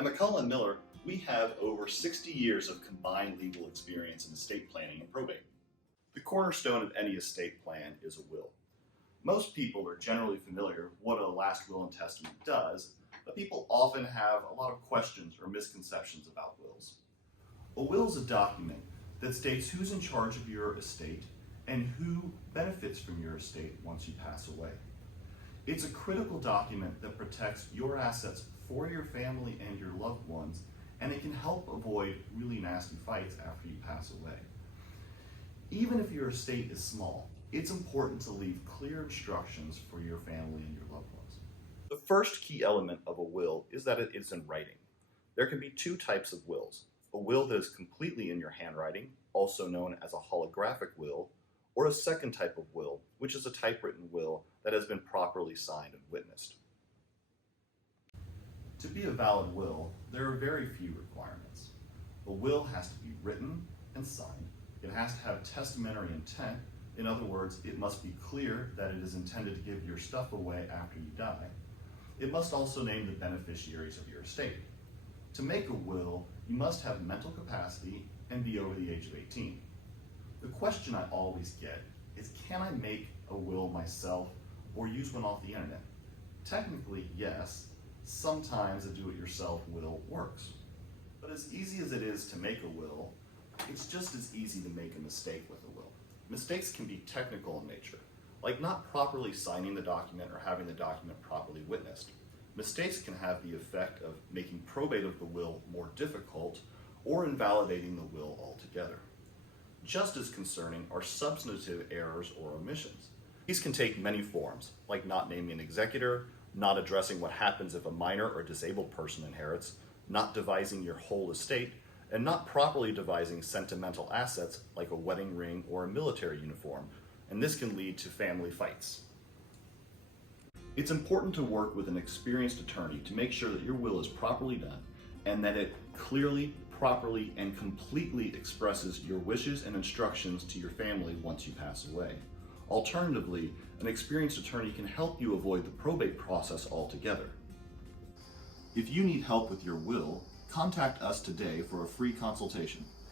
At McCulloch Miller, we have over 60 years of combined legal experience in estate planning and probate. The cornerstone of any estate plan is a will. Most people are generally familiar with what a last will and testament does, but people often have a lot of questions or misconceptions about wills. A will is a document that states who's in charge of your estate and who benefits from your estate once you pass away. It's a critical document that protects your assets for your family and your loved ones, and it can help avoid really nasty fights after you pass away. Even if your estate is small, it's important to leave clear instructions for your family and your loved ones. The first key element of a will is that it is in writing. There can be two types of wills: a will that is completely in your handwriting, also known as a holographic will, or a second type of will, which is a typewritten will that has been properly signed and witnessed. To be a valid will, there are very few requirements. A will has to be written and signed. It has to have testamentary intent. In other words, it must be clear that it is intended to give your stuff away after you die. It must also name the beneficiaries of your estate. To make a will, you must have mental capacity and be over the age of 18. The question I always get is, can I make a will myself or use one off the internet? Technically, yes. Sometimes a do-it-yourself will works. But as easy as it is to make a will, it's just as easy to make a mistake with a will. Mistakes can be technical in nature, like not properly signing the document or having the document properly witnessed. Mistakes can have the effect of making probate of the will more difficult or invalidating the will altogether. Just as concerning are substantive errors or omissions. These can take many forms, like not naming an executor, not addressing what happens if a minor or disabled person inherits, not devising your whole estate, and not properly devising sentimental assets like a wedding ring or a military uniform, and this can lead to family fights. It's important to work with an experienced attorney to make sure that your will is properly done and that it clearly, properly, and completely expresses your wishes and instructions to your family once you pass away. Alternatively, an experienced attorney can help you avoid the probate process altogether. If you need help with your will, contact us today for a free consultation.